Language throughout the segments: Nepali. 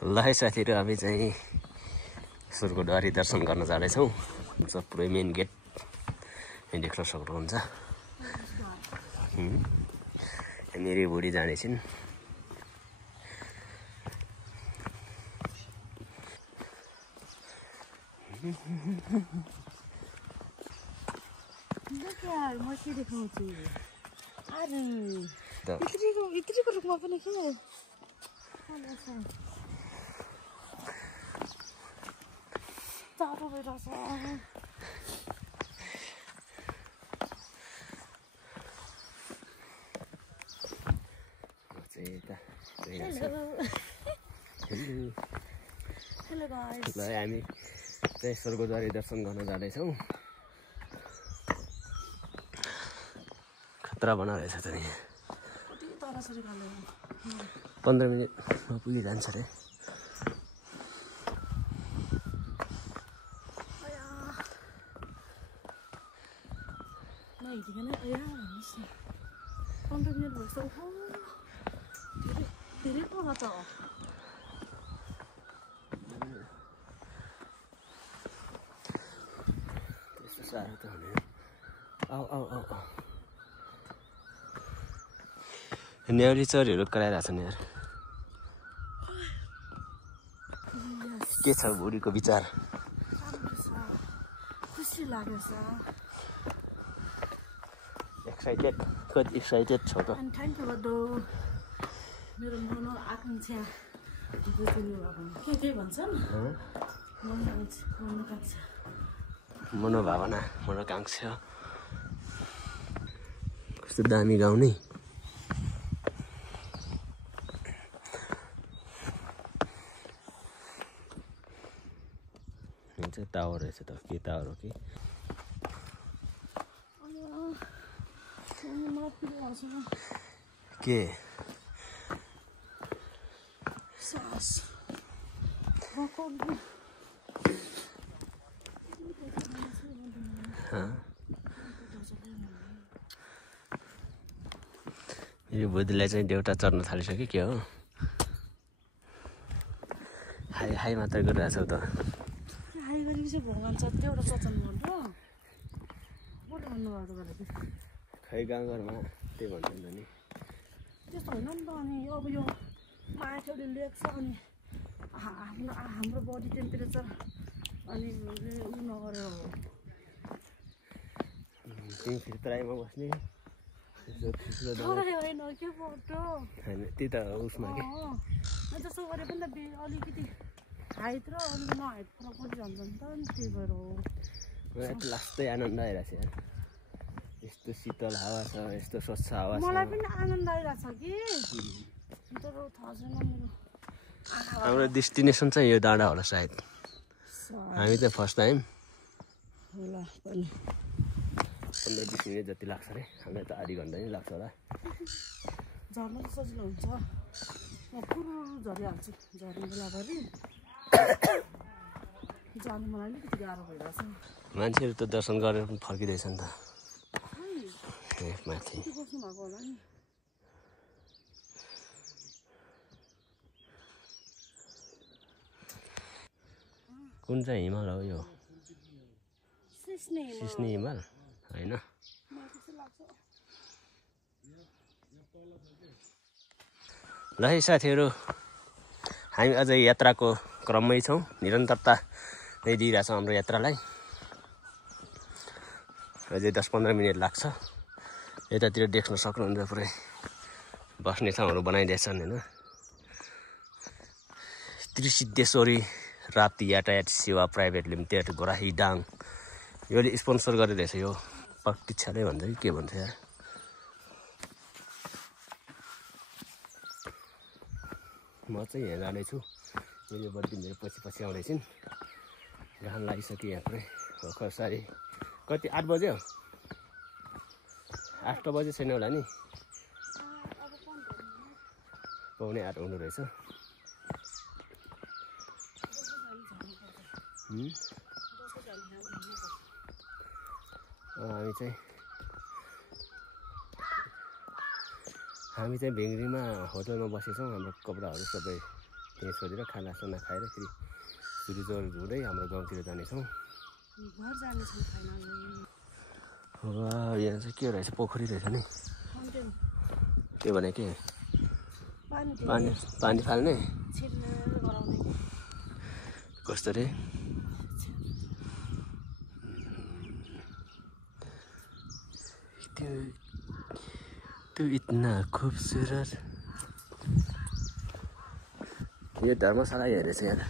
ल है साथीहरु, हामी चाहिँ स्वर्गद्वारी दर्शन गर्न जाँदैछौँ। पुरै मेन गेट देख्न सक्नुहुन्छ। मेरी बुढी जाँदैछिन्। यार म के देखाउँछु अरे इत्रीको रुखमा पनि के चारो भइरहेछ। हेलो गाइस, ल हामी चाहिँ स्वर्गद्वारी दर्शन गर्न जाँदैछौँ। खतरा बना रहेछ त नि। 15 मिनेटमा पुगिजान्छ रे। धेरै पर त त्यस्तो साह्रो त हुने। आऊ आऊ आऊ आऊ। न्याउरी चरीहरू कराइरहेछन् यार। के छ बुढीको विचार? खुसी लागेछ। एक्साइटेड? कति एक्साइटेड छौ त? अनि थ्याङ्क यू बड्डो। मेरो मनो आकांक्षा बुझ्नु भएको के भन्छन्? मनोभावना, मनोकांक्षा। कस्तो दामी गाउँ नि। टावर रहेछ त, के टावर हो कि? के सास यो बुद्धीलाई चाहिँ देउता चढ्न थालिसक्यो के हो? हाई हाई मात्रै गरिरहेछौ त। हाई गरेपछि भगवान् चढ्थ्यो एउटा चचन भन्नु बोट भन्नुभएको गरेको खै गाउँघरमा त्यही भन्छ नि त नि। त्यस्तो होइन नि त। अनि अब यो माथिबाट लेख्छ अनि हाम्रो बडी टेम्परेचर अनि उ नगरेर हो। तिमी फेरि तराईमा बस्ने होइन के फोटो होइन त्यही त उसमा के जस्तो गरे पनि त अलिकति हाइट र अलिक नहाइट फरक पनि जान्छ नि त। नि त्यही भएर हो। मलाई त लास्टै आनन्द आइरहेछ यार। यस्तो शीतल हावा छ, यस्तो स्वच्छ हावा छ। मलाई पनि आनन्द आइरहेछ कि तर थाहा छैन मेरो। हाम्रो डेस्टिनेसन चाहिँ यो डाँडा होला सायद। हामी चाहिँ फर्स्ट टाइम होला पनि 15-20 मिनट जति लाग्छ अरे। हामीलाई त आधी घन्टा नै लाग्छ होला। झर्न त सजिलो हुन्छ। म पुरो झरिहाल्छु। झर्ने बेलाभरि जानु मलाई अलिकति गाह्रो भइरहेछ। मान्छेहरू त दर्शन गरेर पनि फर्किँदैछ नि त। माथि बस्नु भएको होला नि। कुन चाहिँ हिमाल हो यो? सिस्ने हिमाल होइन? ल है साथीहरू, हामी अझै यात्राको क्रममै छौँ। निरन्तरता नै दिइरहेछौँ हाम्रो यात्रालाई। अझै 10-15 मिनट लाग्छ। यतातिर देख्न सक्नुहुन्छ पुरै बस्ने ठाउँहरू बनाइदिएछन् होइन। त्रिसिद्धेश्वरी राप्ती यातायात सेवा प्राइभेट लिमिटेड गोराहीडाङ योले स्पोन्सर गरिरहेछ। यो प्रतीक्षालय भन्छ कि के भन्छ यार। म चाहिँ यहाँ जाँदैछु। मेरो बड्डी मेरो पछि आउँदैछिन्। घाम लागिसक्यो यहाँ पुरै भर्खर साढे कति 8 बज्यो? 8 त बजे छैन होला नि। पाउने 8 हुनु रहेछ। हामी चाहिँ भेङ्गरीमा होटलमा बसेछौँ। हाम्रो कपडाहरू सबै त्यही सोधेर खानासाना खाएर फेरि सुरुजहरू झुँदै हाम्रो गाउँतिर जानेछौँ। घर जानेछौँ फाइनली। यहाँ चाहिँ के रहेछ, पोखरी रहेछ नि। त्यो भने के पानी फाल्ने कस्तो रे। त्यो इतना खुबसुरत यो धर्मशाला हेरेछ यहाँ।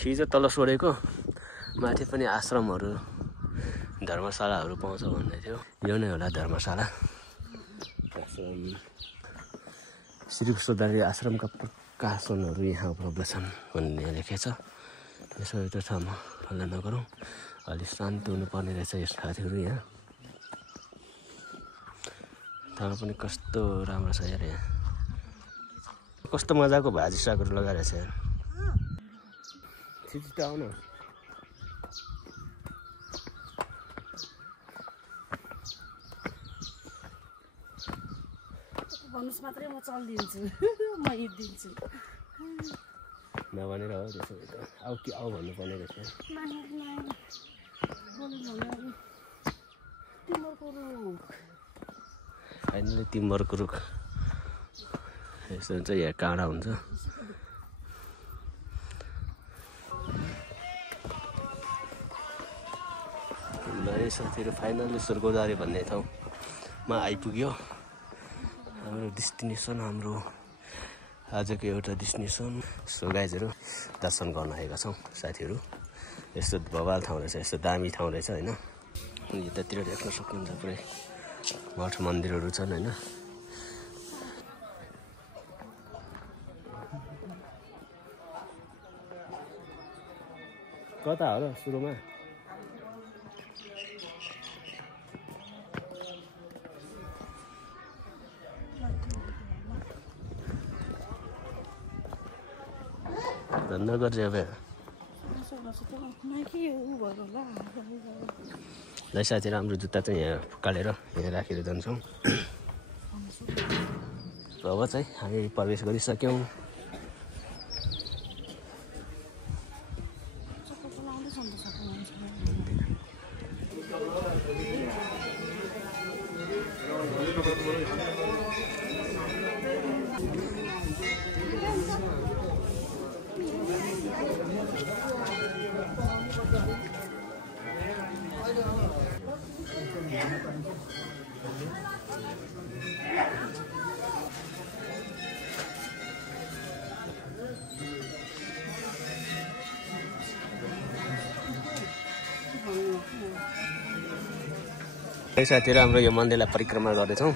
हिजो तल सोधेको माथि पनि आश्रमहरू धर्मशालाहरू पाउँछ भन्दै थियो। यो नै होला धर्मशाला। आश्रम श्री कृष्णदारी आश्रमका प्रकाशनहरू यहाँ उपलब्ध छन् भन्ने लेखेको छ। यसो त्यो ठाउँमा हल्ला नगरौँ, अलिक शान्त हुनुपर्ने रहेछ यस साथीहरू। यहाँ ठाउँ पनि कस्तो राम्रो छ यार। यहाँ कस्तो मजाको भाजी सागहरू लगाएर छ यार। छिटो आऊ न। भन्नुहोस् मात्रै म चलिदिन्छु, म हिँडिदिन्छु। नभनेर हो त्यसो भए त आऊ कि आऊ भन्नुपर्ने रहेछ। फाइनली टिम्बरको रुख यस्तो हुन्छ। यहाँ काँडा हुन्छ। साथीहरू फाइनली स्वर्गद्वारी भन्ने ठाउँमा आइपुग्यो। हाम्रो डेस्टिनेसन, हाम्रो आजको एउटा डेस्टिनेसन। सो गाइजहरू दर्शन गर्न आएका छौँ साथीहरू। यस्तो बवाल ठाउँ रहेछ, यस्तो दामी ठाउँ रहेछ होइन। यतातिर देख्न सक्नुहुन्छ पुरै मठ मन्दिरहरू छन् होइन। कता हो र सुरुमा? नगर जाबे लै साथीहरू। हाम्रो जुत्ता चाहिँ यहाँ कालेर यहाँ राखेर जान्छौँ। अब चाहिँ हामी प्रवेश गरिसक्यौँ। साथीहरू हाम्रो यो मन्दिरलाई परिक्रमा गर्दैछौँ।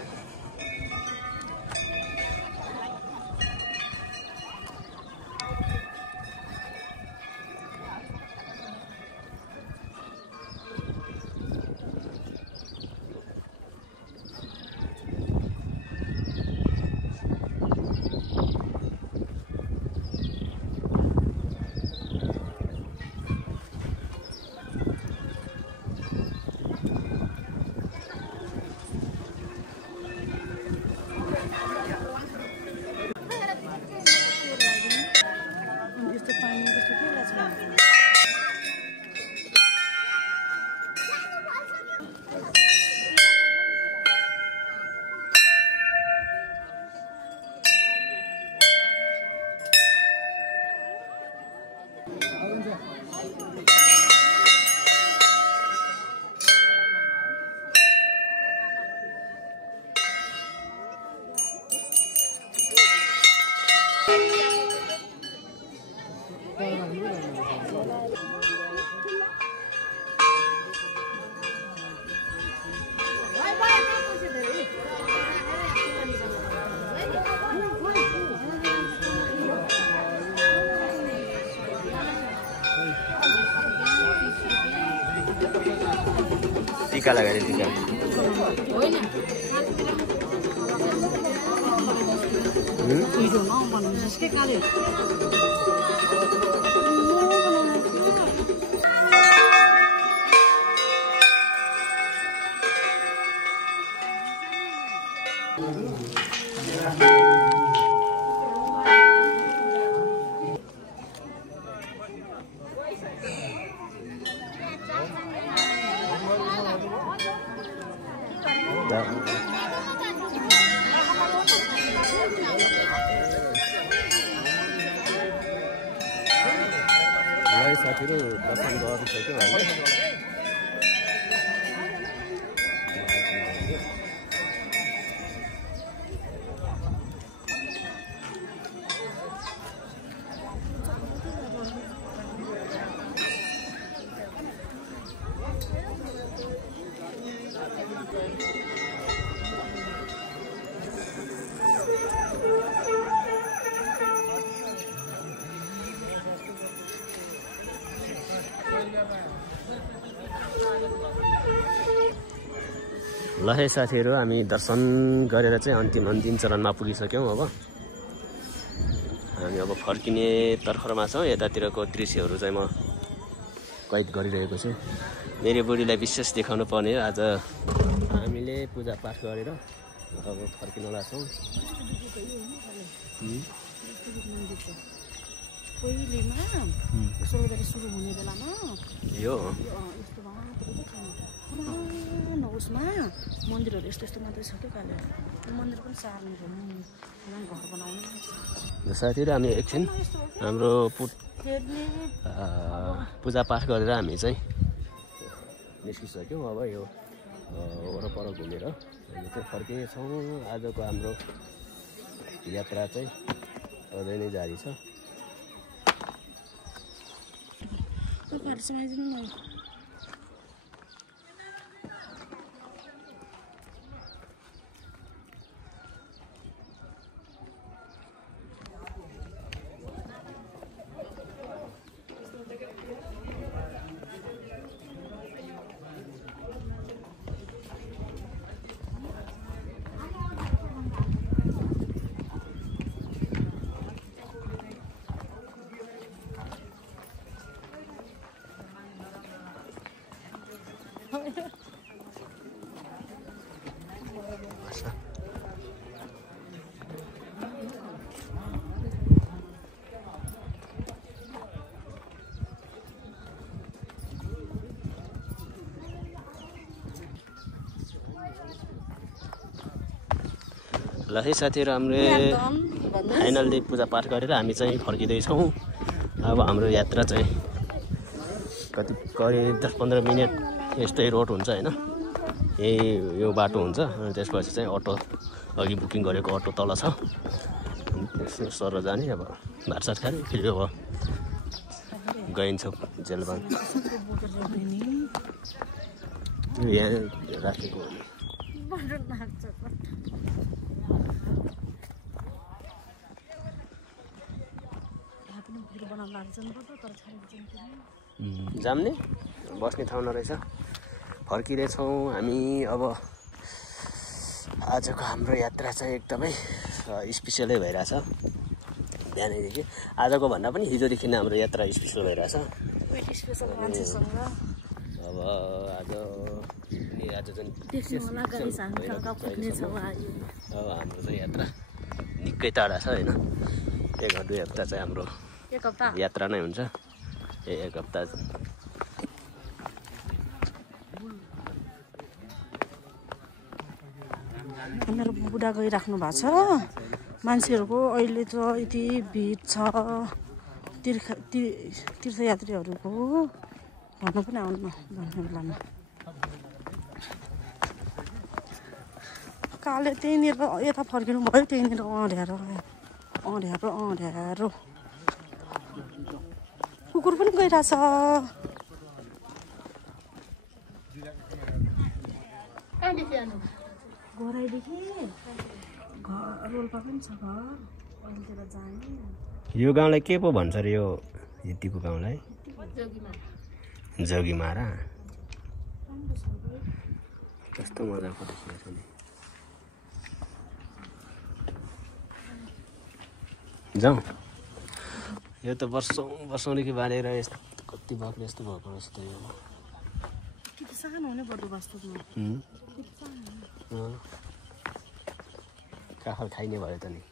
टीका लगाएर टीका साथीहरू दर्शन गरिसक्यौँ हामीले। ल है साथीहरू, हामी दर्शन गरेर चाहिँ अन्तिम चरणमा पुगिसक्यौँ। अब हामी फर्किने तर्खरमा छौँ। यतातिरको दृश्यहरू चाहिँ म कैद गरिरहेको छु। मेरो बुढीलाई विशेष देखाउनु पर्ने हो। आज हामीले पूजापाठ गरेर अब फर्किनुला छौँ। यो उसमा मन्दिरहरू यस्तो यस्तो मात्रै छ क्या काले मन्दिर पनि सार्ने घर बनाउने। साथीहरू हामी एकछिन हाम्रो पूजापाठ गरेर हामी चाहिँ निस्किसक्यौँ। अब यो वरपर घुमेर हामी चाहिँ फर्किनेछौँ। आजको हाम्रो यात्रा चाहिँ अझै नै जारी छ। ल है साथीहरू, हाम्रो फाइनल्ली पूजापाठ गरेर हामी चाहिँ फर्किँदैछौँ। अब हाम्रो यात्रा चाहिँ कति करिब 10-15 मिनट यस्तै रोड हुन्छ होइन, यही यो बाटो हुन्छ। अनि त्यसपछि चाहिँ अटो अघि बुकिङ गरेको अटो तल छ, यसो सर जाने। अब भातसात खाने फेरि अब गइन्छ जेलबाङ। यहाँ राखेको हो जाम्ने बस्ने ठाउँ नरहेछ। फर्किँदैछौँ हामी। अब आजको हाम्रो यात्रा चाहिँ एकदमै स्पेसियलै भइरहेछ। बिहानैदेखि आजको भन्दा पनि हिजोदेखि नै हाम्रो यात्रा स्पेसियल भइरहेछ। अब आज चाहिँ अब हाम्रो चाहिँ यात्रा निकै टाढा छ होइन। 1-2 हप्ता चाहिँ हाम्रो यात्रा नै हुन्छ। 1 हप्ता मेरो बुढा गइराख्नु भएको छ। मान्छेहरूको अहिले त यति भिड छ तीर्थयात्रीहरूको भन्नु पनि आउनु भन्ने बेलामा। काले त्यहीँनिर यता फर्किनु भयो, त्यहीँनिर अँध्यारो कुकुर पनि गइरहेछ। घरैदेखि रोल्पा पनि छ घर, अहिलेतिर जाने। यो गाउँलाई के पो भन्छ अरे? यो यतिको गाउँलाई जोगीमारा। कस्तो मजाको देखिएको छ नि। जाउँ। यो त वर्षौँदेखि बालेर यस्तो कति भएको यस्तो भएको जस्तो। यो सानो हुने बडो वास्तवमा काखर खाइने भयो त नि।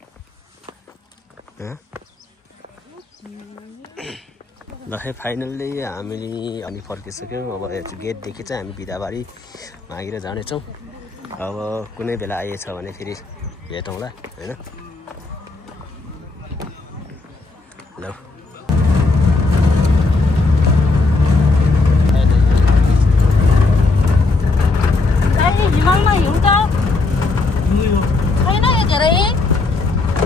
ल है फाइनल्ली हामी फर्किसक्यौँ। अब गेटदेखि चाहिँ हामी बिदाबारी मागेर जानेछौँ। अब कुनै बेला आइएछ भने फेरि भेटौँला होइन। ल धेरै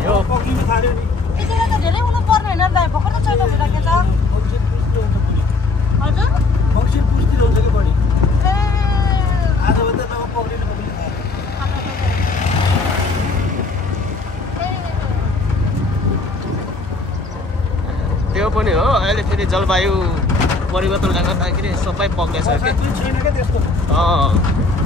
यो पक्रिनु थाल्यो नि त्यतिखेर त धेरै हुनु पर्ने होइन दाइ भर्खर त छैन भइराखेको छ हजुर फङ्सन पुस्ती हुन्छ कि बढी ए आजभन्दा नभए पक्रिनु त्यो पनि हो अहिले फेरि जलवायु परिवर्तनले गर्दाखेरि सबै पक्रेछ कि छैन क्या त्यस्तो